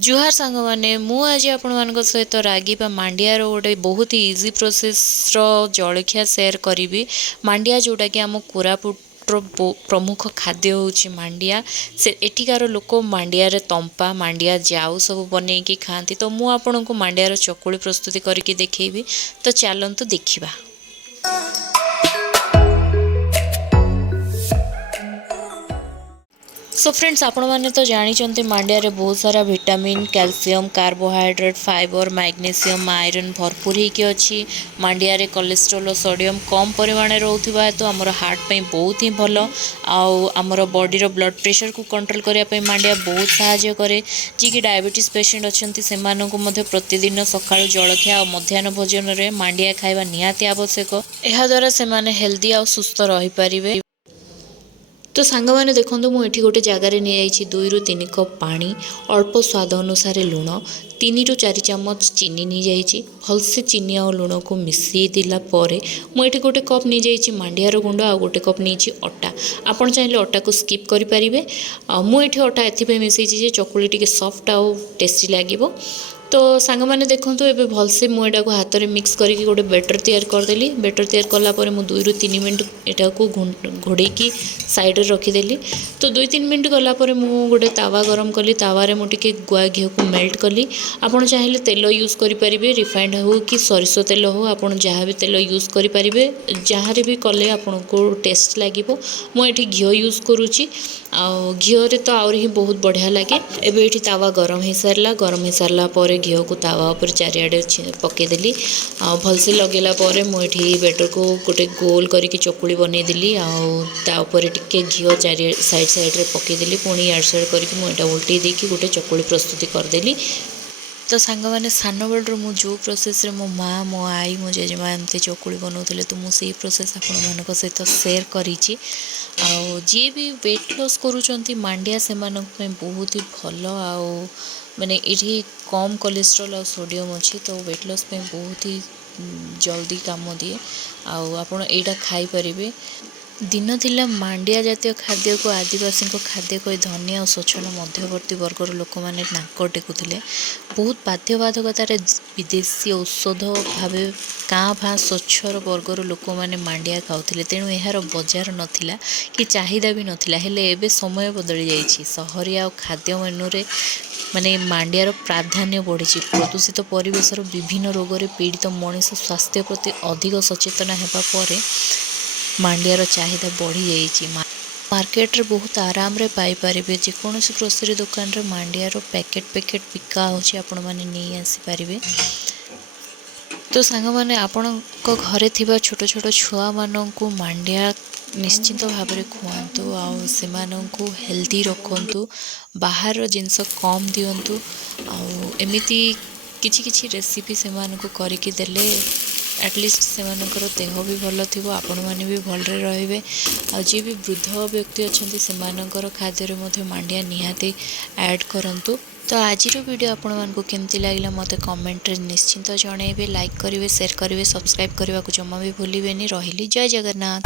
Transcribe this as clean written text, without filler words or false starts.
जुहार सांग मैंने आज आपण मान सहित रागी मांडियार गोटे बहुत ही इजी प्रोसेस जलखिया सेयार करी। मांडिया जोटा कि आम कोरापुटर प्रमुख खाद्य होची मांडिया। से एठिकार लोक मांडिया रे तंपा मांडिया जाऊ सब बनईकी खाती। तो मु आपन को मांडियार चकुली प्रस्तुति करके देखी। तो चलतु देखा। सो फ्रेंड्स आपण मैंने तो जानी मांडिया रे बहुत सारा vitamin calcium carbohydrate fibre magnesium iron भरपूर होगी अच्छी। मांडिया रे कोलेस्ट्रोल और सोडियम कम परिमाण रोकवा हेतु आमर हार्ट पे बहुत ही भल। आमर बॉडी ब्लड प्रेशर को कंट्रोल करने मांडिया बहुत साहाय्य करे। जी कि डायबिटीज पेशेंट अच्छा से प्रतिदिन सकाळु जलखिया और मध्याह्न भोजन में मांडिया खाइबा निहाती आवश्यक। यह द्वारा से हेल्दी और सुस्थ रही पारिबे। तो सांग मैंने देखो मुझे गोटे जगार नहीं 2 ରୁ 3 कप पानी अल्प स्वाद अनुसार लुण 3 ରୁ 4 चामच चीनी नहीं जाइए। भलसे चीनी और लुण को मिसई देलापर मुझे गोटे कप नहीं जाइए मांडियार गुंड आ गोटे कप नहीं अटा। आपड़ चाहिए अटा को स्किप करेंगे। मुझे अटा एपाई मिसई चकुली टी सफ्ट आउ टेस्टी लगे। तो सांग मैंने देखूँ ए भलसे मुझे हाथ में मिक्स करके गोटे बेटर तैयार करदेली। बेटर तैयार कलापर मुझे 2 ରୁ 3 मिनट यहाँ को घोड़े साइड रखीदेली। तो 2-3 मिनट गलापर मुझे गोटे तावा गरम कली। तावारे मुझे गुआ घी को मेल्ट कली। आपड़ चाहिए तेल यूज करेंगे रिफाइंड हो कि सरिष तेल हो आपड़ जहाँ भी तेल यूज करेंगे जहाँ भी कले आपन को टेस्ट लगे। मुझे घी यूज करुँची घीरे तो आहरी बहुत बढ़िया लगे। एबे ये तावा गरम हो सारा। गरम हो सारापर घी को तावा पर चारिआडे पकईदेली। भलसे लगेला मुझे बेटर को गोटे गोल करके चकुली बनईदेली। आपर टे घी चारि साइड साइड पकईदेली। पुणी इयाड़ सियाड़ करके मुझे उल्टे देकी गोटे चकुली प्रस्तुति करदेली। तो सांग मैंने सान बेलू मु जो प्रोसेस रे मो माँ मो आई मो जेजेमा एमती चकुली बनाऊे तो मुझे प्रोसेस आपण मान सहित सेयार करी। जी भी वेट लॉस करूँ मांडिया से बहुत ही भल। माने ये कम कोलेस्ट्रोल और सोडियम अच्छी तो वेट लॉस पे बहुत ही जल्दी काम दिए। आपण एटा खाई परिबे। दिन थिला मांडिया जातीय खाद्य को आदिवासी खाद्य कही धनी और स्वच्छन मध्यवर्ती वर्गर लोक मैंने नाक टेकुले। बहुत बाध्यबाधकतार विदेशी औषध भाव काँ भाँ स्वच्छर वर्गर लोक मैंने मांडिया खाऊले। तेणु यार बजार नथिला कि चाहिदा भी नथिला। हेले एबे समय बदली जाइए। सहरिया खाद्य मेनू रे माने मांडियार प्राधान्य बढ़ी। प्रदूषित परिवेशर विभिन्न रोग रे पीड़ित मनीष स्वास्थ्य प्रति अधिक सचेतन होगा मांडियार चाहिदा बढ़ी जाइए। मार्केट रे बहुत आराम रे पाई परिबे। जेकोसी ग्रोसरी दुकान रे मांडियार पैकेट बिका होची आपण माने नहीं आसी पारिबे। तो सांग माने आपण को घरे थिबा छोट छोट छुआ माननकु मांडिया निश्चिंत भाव में खुआंतु आउ सेमानंकु हेल्दी रखंतु। बाहर जिनस कम दियंतु। एमिति किछि किछि रेसिपी सेमानंकु करिकि देले एटलिस्ट सेमानकर देह भी भल थी आपण मैंने भी भलरे रहिबे। आ जी भी वृद्ध व्यक्ति अच्छा सेमानकर खाद्य मांडिया निहाती ऐड करंतु। तो आज वीडियो आपण मानकु केमती लागला मते कमेंट रे निश्चिंत जणेबे। लाइक करेंगे शेयर करेंगे सब्सक्राइब करने को जमा भी भूलिबेनी। रहिली जय जगन्नाथ।